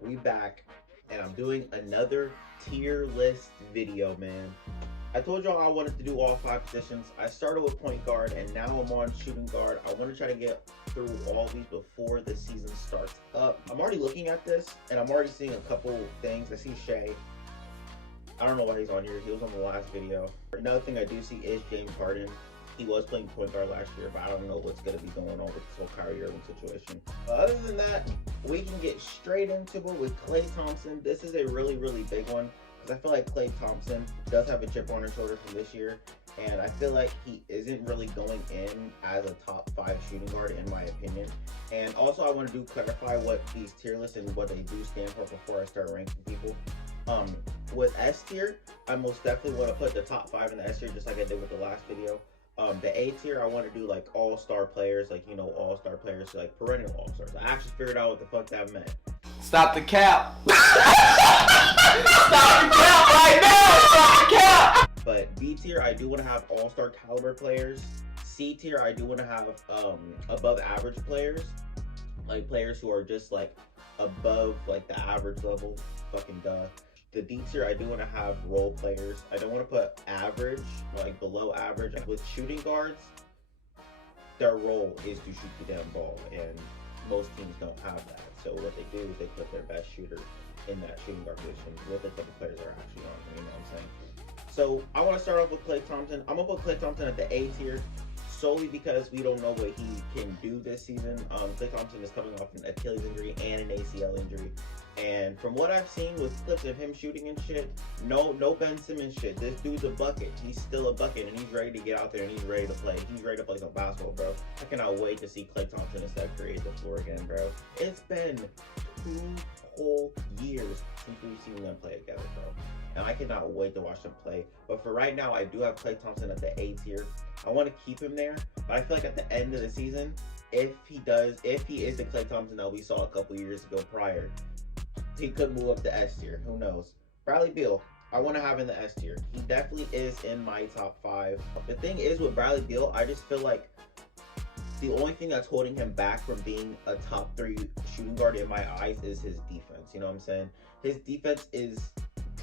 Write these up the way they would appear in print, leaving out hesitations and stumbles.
We back, and I'm doing another tier list video, man. I told y'all I wanted to do all 5 positions. I started with point guard, and now I'm on shooting guard. I want to try to get through all these before the season starts up. I'm already looking at this, and I'm already seeing a couple things. I see Shea. I don't know why he's on here. He was on the last video. Another thing I do see is James Harden. He was playing point guard last year, but I don't know what's going to be going on with this whole Kyrie Irving situation. Other than that, we can get straight into it with Klay Thompson. This is a really, really big one because I feel like Klay Thompson does have a chip on his shoulder from this year, and I feel like he isn't really going in as a top 5 shooting guard in my opinion. And also I want to clarify what these tier lists and what they do stand for before I start ranking people. With S tier, I most definitely want to put the top 5 in the S tier just like I did with the last video. The A tier, I want to do like all-star players, like, you know, all-star players, like perennial all-stars. I actually figured out what the fuck that meant. Stop the cap. Stop the cap right now. Stop the cap. But B tier, I do want to have all-star caliber players. C tier, I do want to have above average players, like players who are just like above like the average level. Fucking duh. The D tier, I do want to have role players. I don't want to put average, like below average. With shooting guards, their role is to shoot the damn ball, and most teams don't have that. So what they do is they put their best shooter in that shooting guard position with the type of players they're actually on. You know what I'm saying? So I want to start off with Klay Thompson. I'm gonna put Klay Thompson at the A tier solely because we don't know what he can do this season. Klay Thompson is coming off an Achilles injury and an ACL injury. And from what I've seen with clips of him shooting and shit, no Ben Simmons shit. This dude's a bucket. He's still a bucket, and he's ready to get out there, and he's ready to play. He's ready to play some basketball, bro. I cannot wait to see Klay Thompson and Seth Curry hit the floor again, bro. It's been 2 whole years since we've seen them play together, bro. And I cannot wait to watch them play. But for right now, I do have Klay Thompson at the A tier. I want to keep him there, but I feel like at the end of the season, if he is the Klay Thompson that we saw a couple years ago prior, he could move up to S tier. Who knows? Bradley Beal, I want to have in the S tier. He definitely is in my top 5. The thing is with Bradley Beal, I just feel like the only thing that's holding him back from being a top 3 shooting guard in my eyes is his defense. You know what I'm saying? His defense is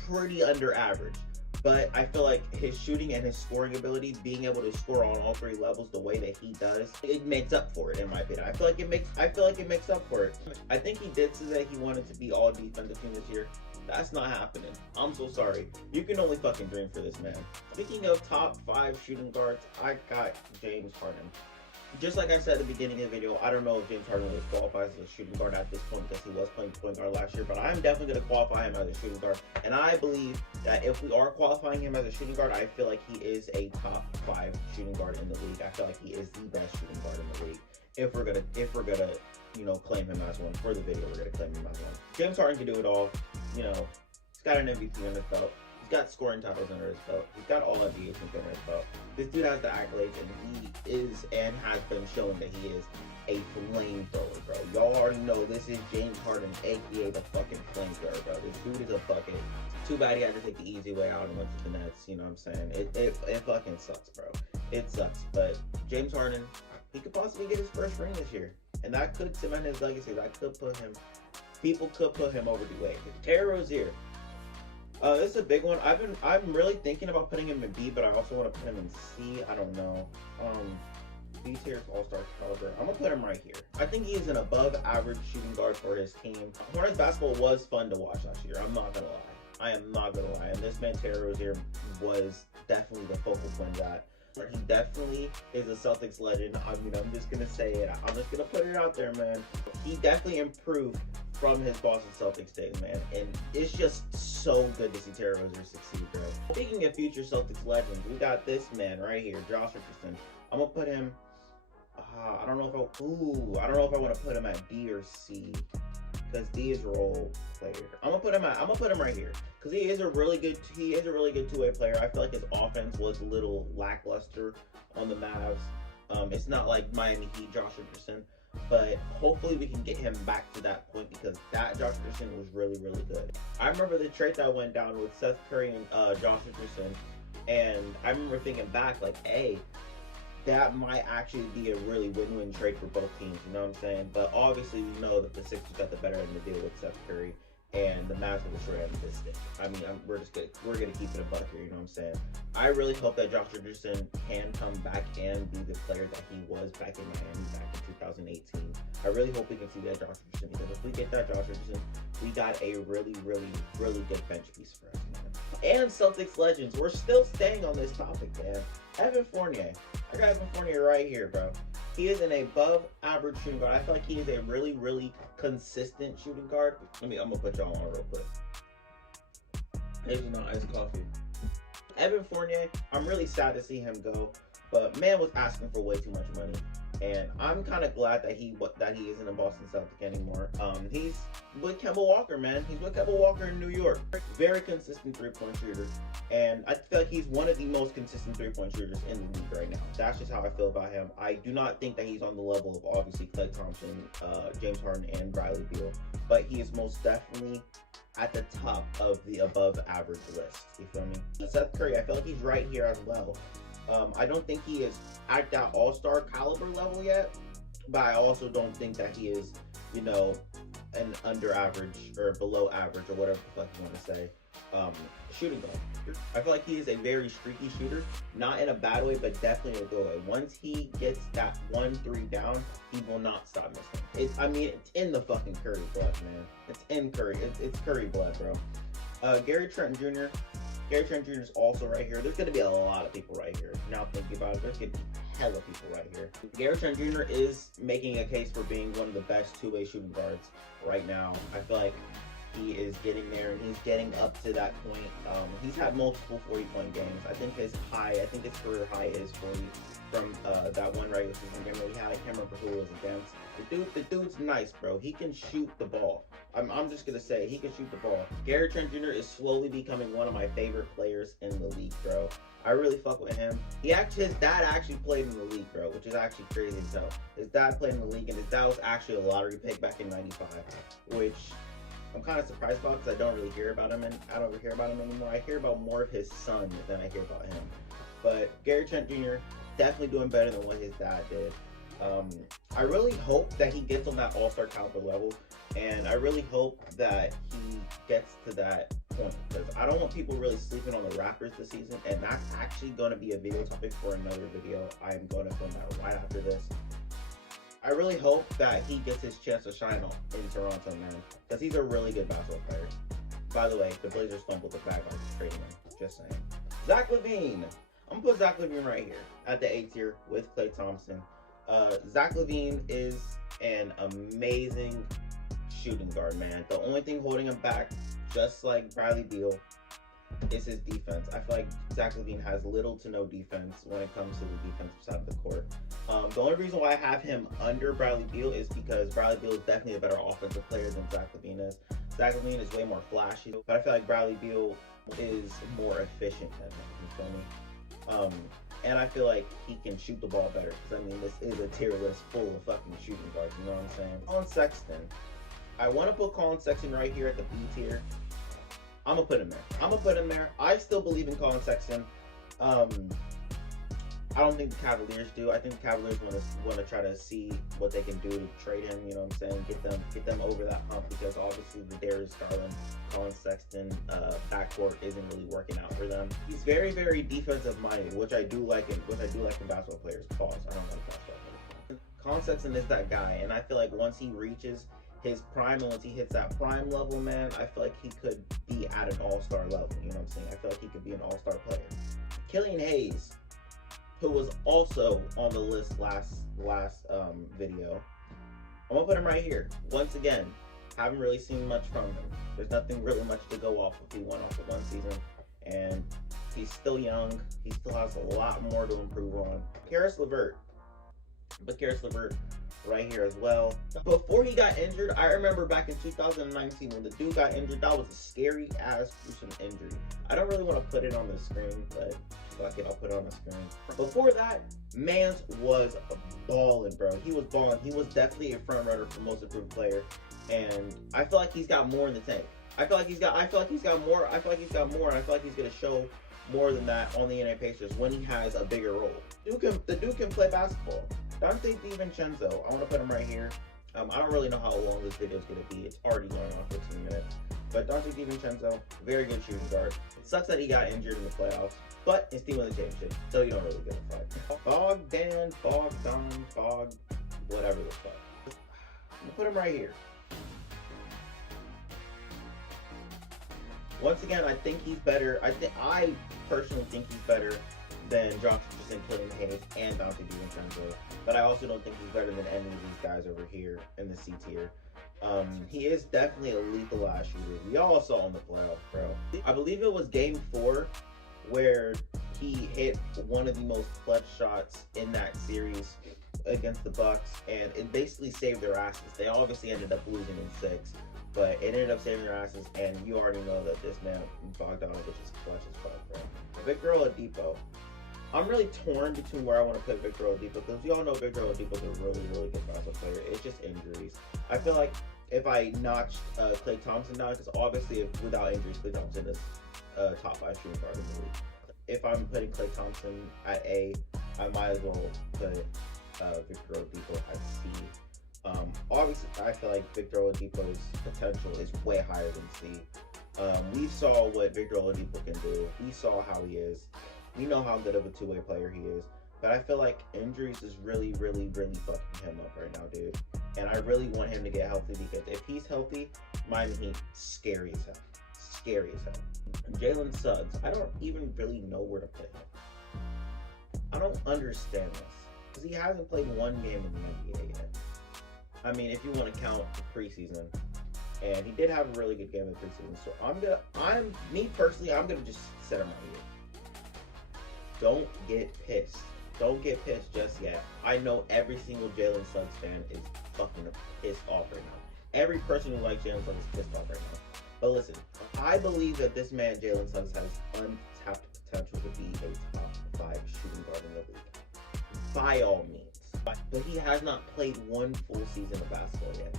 pretty under average. But I feel like his shooting and his scoring ability, being able to score on all 3 levels the way that he does, it makes up for it in my opinion. I feel like it makes up for it. I think he did say that he wanted to be all defensive team this year. That's not happening. I'm so sorry. You can only fucking dream for this man. Speaking of top 5 shooting guards, I got James Harden. Just like I said at the beginning of the video, I don't know if James Harden was qualified as a shooting guard at this point because he was playing point guard last year, but I'm definitely going to qualify him as a shooting guard. And I believe that if we are qualifying him as a shooting guard, I feel like he is a top 5 shooting guard in the league. I feel like he is the best shooting guard in the league. If we're gonna, you know, claim him as one for the video, we're gonna claim him as one. James Harden can do it all. You know, he's got an MVP under his belt. He's got scoring titles under his belt. He's got all NBA teams under his belt. This dude has the accolades, and he is and has been showing that he is a flamethrower, bro. Y'all already know this is James Harden, aka the fucking flamethrower, bro. This dude is a bucket. Too bad he had to take the easy way out and went to the Nets. You know what I'm saying? It fucking sucks, bro. It sucks. But James Harden, he could possibly get his first ring this year, and that could cement his legacy. That could put him. People could put him over the way. Terry Rozier. This is a big one. I'm really thinking about putting him in B, but I also want to put him in C. I don't know. B tier is all-star caliber. I'm gonna put him right here. I think he is an above average shooting guard for his team. Hornets basketball was fun to watch last year. I'm not gonna lie. I am not gonna lie. And this man Terry Rozier was definitely the focal point of that. He definitely is a Celtics legend. I mean, I'm just gonna say it. I'm just gonna put it out there, man. He definitely improved from his Boston Celtics days, man. And it's just so good to see Terry Rozier succeed, bro. Speaking of future Celtics legends, we got this man right here, Josh Richardson. I'm gonna put him. I don't know if I want to put him at D or C, because D is role player. I'm gonna put him right here because he is a really good 2-way player. I feel like his offense was a little lackluster on the Mavs. It's not like Miami Heat Josh Richardson, but hopefully we can get him back to that point because that Josh Richardson was really, really good. I remember the trade that went down with Seth Curry and Josh Richardson, and I remember thinking back like, hey, that might actually be a really win-win trade for both teams, you know what I'm saying? But obviously we know that the Sixers got the better end of the deal with Seth Curry, and the Mavs have the short end of this stick. I mean, we're gonna keep it a buck here, you know what I'm saying? I really hope that Josh Richardson can come back and be the player that he was back in Miami back in 2018. I really hope we can see that Josh Richardson, because if we get that Josh Richardson, we got a really, really, really good bench piece for us, man. And Celtics legends, we're still staying on this topic, man. Evan Fournier. I got Evan Fournier right here, bro. He is an above average shooting guard. I feel like he is a really, really consistent shooting guard. I'm gonna put y'all on real quick. This is not iced coffee. Evan Fournier, I'm really sad to see him go, but man was asking for way too much money. And I'm kind of glad that he isn't a Boston Celtic anymore. He's with Kemba Walker, man. He's with Kemba Walker in New York. Very consistent three-point shooter. And I feel like he's one of the most consistent three-point shooters in the league right now. That's just how I feel about him. I do not think that he's on the level of obviously Klay Thompson, James Harden, and Bradley Beal. But he is most definitely at the top of the above average list. You feel me? Seth Curry, I feel like he's right here as well. I don't think he is at that all-star caliber level yet, but I also don't think that he is, you know, an under average or below average or whatever the fuck you want to say, shooting guard. I feel like he is a very streaky shooter, not in a bad way, but definitely in a good way. Once he gets that 1-3 down, he will not stop missing. It's in the fucking Curry blood, man. It's in Curry. It's Curry blood, bro. Trenton Jr. Gary Trent Jr. is also right here. There's going to be a lot of people right here. Now thinking about it, there's going to be hella people right here. Gary Trent Jr. is making a case for being one of the best two-way shooting guards right now. I feel like he is getting there, and he's getting up to that point. He's had multiple 40-point games. I think his career high is 40 from that one regular season game that he had. I can't remember who it was against. The dude's nice, bro. He can shoot the ball. I'm just gonna say he can shoot the ball. Gary Trent Jr. is slowly becoming one of my favorite players in the league, bro. I really fuck with him. His dad actually played in the league, bro, which is actually crazy as hell. His dad played in the league, and his dad was actually a lottery pick back in '95, which I'm kind of surprised about because I don't really hear about him, and I don't hear about him anymore. I hear about more of his son than I hear about him. But Gary Trent Jr. definitely doing better than what his dad did. I really hope that he gets on that all-star caliber level, and I really hope that he gets to that point, because I don't want people really sleeping on the Raptors this season, and that's actually going to be a video topic for another video. I'm going to film that right after this. I really hope that he gets his chance to shine in Toronto, man, because he's a really good basketball player. By the way, the Blazers fumbled the bag on trading him. Just saying. Zach Levine. I'm going to put Zach Levine right here at the A tier with Klay Thompson. Zach Levine is an amazing shooting guard, man. The only thing holding him back, just like Bradley Beal, is his defense. I feel like Zach Levine has little to no defense when it comes to the defensive side of the court. The only reason why I have him under Bradley Beal is because Bradley Beal is definitely a better offensive player than Zach Levine is. Zach Levine is way more flashy, but I feel like Bradley Beal is more efficient than him, you feel me? And I feel like he can shoot the ball better, because I mean, this is a tier list full of fucking shooting guards, you know what I'm saying? Colin Sexton. I want to put Colin Sexton right here at the B tier. I'm going to put him there. I still believe in Colin Sexton. I don't think the Cavaliers do. I think the Cavaliers want to try to see what they can do to trade him, you know what I'm saying? Get them over that hump, because obviously the Darius Garland, Colin Sexton backcourt isn't really working out for them. He's very, very defensive minded, which I do like in basketball players. Pause. I don't like basketball players. Colin Sexton is that guy, and I feel like once he reaches his prime, and once he hits that prime level, man, I feel like he could be at an all-star level, you know what I'm saying? I feel like he could be an all-star player. Killian Hayes, who was also on the list last video. I'm gonna put him right here. Once again, haven't really seen much from him. There's nothing really much to go off of. He went off of one season, and he's still young. He still has a lot more to improve on. Karis LeVert. But Karis LeVert right here as well. Before he got injured, I remember back in 2019 when the dude got injured, that was a scary ass gruesome injury. I don't really want to put it on the screen, but fuck it, I'll put it on the screen. Before that, Mans was balling, bro. He was balling. He was definitely a front runner for most improved player, and I feel like he's got more in the tank. I feel like he's got more, and I feel like he's gonna show more than that on the Indiana Pacers when he has a bigger role. The dude can play basketball. Dante DiVincenzo, I want to put him right here. I don't really know how long this video is going to be. It's already going on 15 minutes. But Dante DiVincenzo, very good shooting guard. It sucks that he got injured in the playoffs, but his team won the championship, so you don't really give a fuck. Bogdan, whatever the fuck. I'm going to put him right here. Once again, I think he's better. I personally think he's better than Josh Richardson, Killian Hayes, and Dante DiVincenzo. But I also don't think he's better than any of these guys over here in the C tier. He is definitely a lethal ass shooter. We all saw in the playoffs, bro. I believe it was game 4 where he hit one of the most clutch shots in that series against the Bucks, and it basically saved their asses. They obviously ended up losing in 6. But it ended up saving their asses, and you already know that this man, Bogdanovich, is clutch as fuck, bro. Victor Oladipo. I'm really torn between where I want to put Victor Oladipo, because we all know Victor Oladipo is a really, really good basketball player. It's just injuries. I feel like if I notched Klay Thompson down, because obviously without injuries, Klay Thompson is top 5 shooting guard in the league. If I'm putting Klay Thompson at A, I might as well put Victor Oladipo at C. Obviously, I feel like Victor Oladipo's potential is way higher than C. We saw what Victor Oladipo can do. We saw how he is. We know how good of a two-way player he is. But I feel like injuries is really, really, really fucking him up right now, dude. And I really want him to get healthy, because if he's healthy, Miami Heat, scary as hell. Scary as hell. Jalen Suggs, I don't even really know where to put him. I don't understand this, because he hasn't played one game in the NBA yet. I mean, if you want to count the preseason, and he did have a really good game in the preseason, so I'm gonna just set him right here. Don't get pissed. Don't get pissed just yet. I know every single Jalen Suggs fan is fucking pissed off right now. Every person who likes Jalen Suggs is pissed off right now. But listen, I believe that this man, Jalen Suggs, has untapped potential to be a top 5 shooting guard in the league. By all means. But he has not played one full season of basketball yet.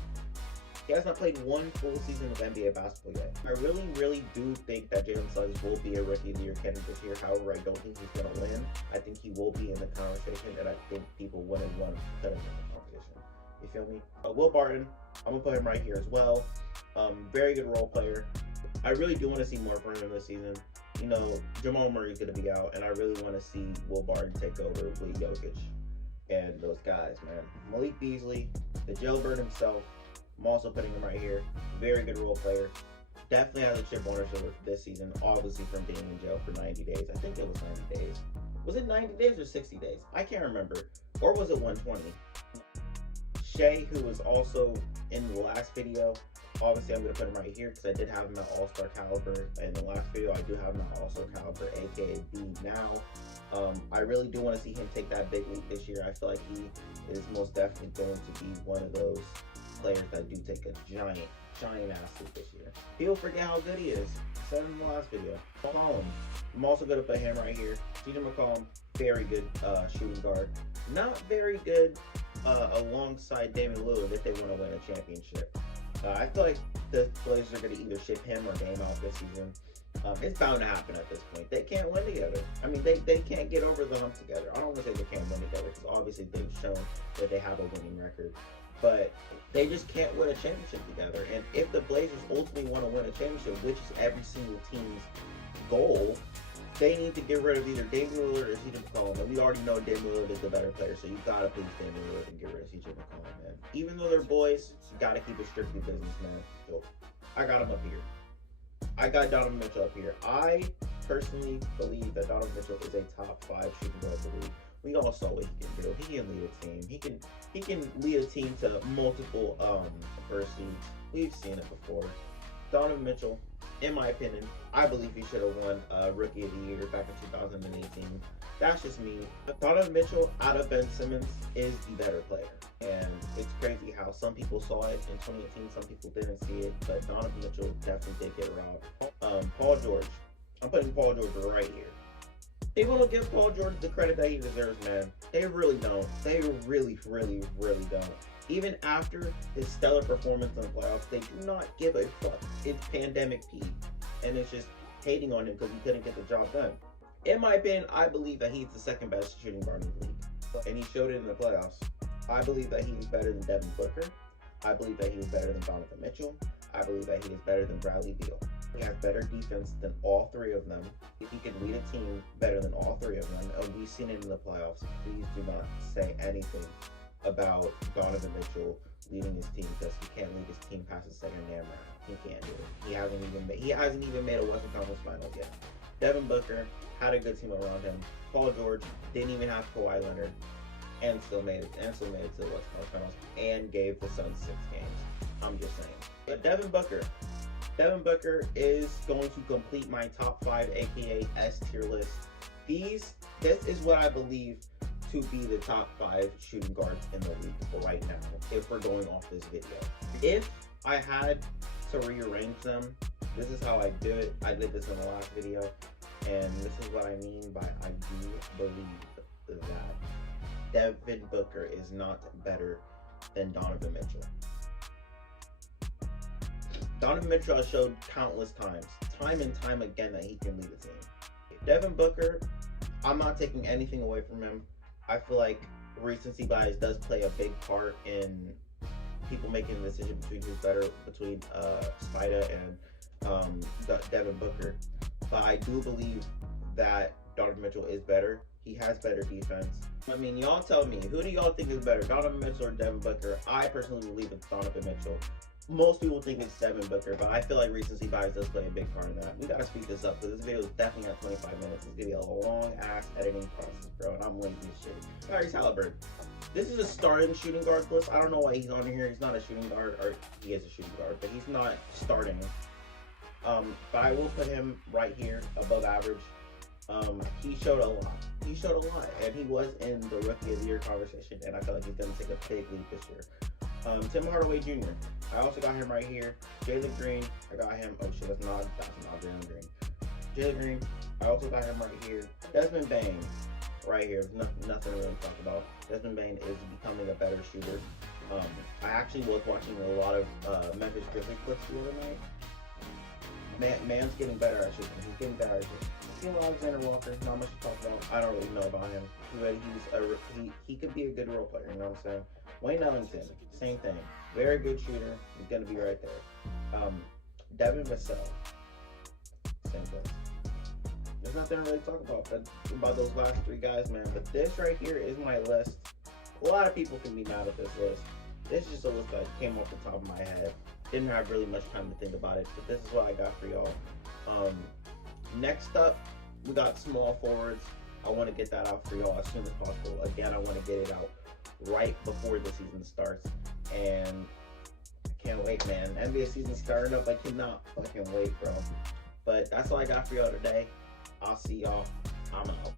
He has not played one full season of NBA basketball yet. I really, really do think that Jalen Suggs will be a Rookie of the Year candidate this year. However, I don't think he's going to win. I think he will be in the conversation, and I think people wouldn't want to put him in the competition. You feel me? Will Barton, I'm going to put him right here as well. Very good role player. I really do want to see more from him this season. You know, Jamal Murray's going to be out, and I really want to see Will Barton take over with Jokic and those guys, man. Malik Beasley, the jailbird himself. I'm also putting him right here. Very good role player. Definitely has a chip on his shoulder this season, obviously from being in jail for 90 days. I think it was 90 days. Was it 90 days or 60 days? I can't remember. Or was it 120? Shea, who was also in the last video, obviously I'm going to put him right here because I did have him at All-Star caliber. In the last video, I do have him at All-Star caliber, aka B now. I really do want to see him take that big leap this year. I feel like he is most definitely going to be one of those players that do take a giant ass leap this year. People forget how good he is. I said in the last video. Mccomb. I'm also going to put him right here. CJ Mccomb, very good shooting guard. Not very good alongside Damian Lillard if they want to win a championship. I feel like the Blazers are going to either ship him or Dame out this season. It's bound to happen at this point. They can't win together. I mean, they can't get over the hump together. I don't want to say they can't win together because obviously they've shown that they have a winning record. But they just can't win a championship together. And if the Blazers ultimately want to win a championship, which is every single team's goal, they need to get rid of either Damian Lillard or CJ Mccomb. And we already know Damian Lillard is the better player, so you gotta please Damian Lillard and get rid of CJ Mccomb, man. Even though they're boys, you gotta keep it strictly business, man. So I got him up here. I got Donovan Mitchell up here. I personally believe that Donovan Mitchell is a top 5 shooting guard in the league. We all saw what he can do. He can lead a team. He can lead a team to multiple first seeds. We've seen it before. Donovan Mitchell, in my opinion, I believe he should have won Rookie of the Year back in 2018. That's just me. Donovan Mitchell, out of Ben Simmons, is the better player. And it's crazy how some people saw it in 2018, some people didn't see it, but Donovan Mitchell definitely did get robbed. Paul George. I'm putting Paul George right here. People don't give Paul George the credit that he deserves, man. They really don't. They really, really, really don't. Even after his stellar performance in the playoffs, they do not give a fuck. It's pandemic Pete, and it's just hating on him because he couldn't get the job done. In my opinion, I believe that he's the second best shooting guard in the league. And he showed it in the playoffs. I believe that he is better than Devin Booker. I believe that he is better than Donovan Mitchell. I believe that he is better than Bradley Beal. He has better defense than all three of them. If he can lead a team better than all three of them, and we've seen it in the playoffs, please do not say anything about Donovan Mitchell leading his team, because he can't lead his team past the second damn round. He can't do it. He hasn't even made a Western Conference Finals yet. Devin Booker had a good team around him. Paul George didn't even have Kawhi Leonard, and still made it to the Western Conference Finals, and gave the Suns 6 games. I'm just saying. But Devin Booker is going to complete my top 5, aka S tier list. This is what I believe to be the top 5 shooting guards in the league right now, if we're going off this video. If I had to rearrange them, this is how I do it. I did this in the last video, and this is what I mean by I do believe that Devin Booker is not better than Donovan Mitchell. Donovan Mitchell has showed countless times, time and time again, that he can lead a team. Devin Booker, I'm not taking anything away from him. I feel like recency bias does play a big part in people making the decision between who's better, between Spida and Devin Booker. But I do believe that Donovan Mitchell is better. He has better defense. I mean, y'all tell me, who do y'all think is better, Donovan Mitchell or Devin Booker? I personally believe it's Donovan Mitchell. Most people think it's Devin Booker, but I feel like recency bias does play a big part in that. We gotta speed this up, because this video is definitely at 25 minutes. It's gonna be a long ass editing process, bro, and I'm lazy as shit. Tyrese Halliburton. This is a starting shooting guard list. I don't know why he's on here. He's not a shooting guard, or he is a shooting guard, but he's not starting. But I will put him right here, above average. He showed a lot. And he was in the Rookie of the Year conversation, and I feel like he's gonna take a big leap this year. Tim Hardaway Jr. I also got him right here. Jalen Green, I got him. Oh shit, that's not Jalen Green. Jalen Green, I also got him right here. Desmond Bane, right here. There's nothing to really talk about. Desmond Bane is becoming a better shooter. I actually was watching a lot of Memphis Grizzlies clips the other night. Man's getting better at shooting. He's getting better at shooting. Alexander Walker, not much to talk about. I don't really know about him. But he could be a good role player, you know what I'm saying? Wayne Ellington, same thing. Very good shooter. He's gonna be right there. Devin Vassell, same thing. There's nothing to really talk about those last 3 guys, man. But this right here is my list. A lot of people can be mad at this list. This is just a list that came off the top of my head. Didn't have really much time to think about it, but this is what I got for y'all. Next up, we got small forwards. I want to get that out for y'all as soon as possible. Again, I want to get it out right before the season starts, and I can't wait, man. NBA season starting up. I cannot fucking wait, bro. But that's all I got for y'all today. I'll see y'all. I'm out.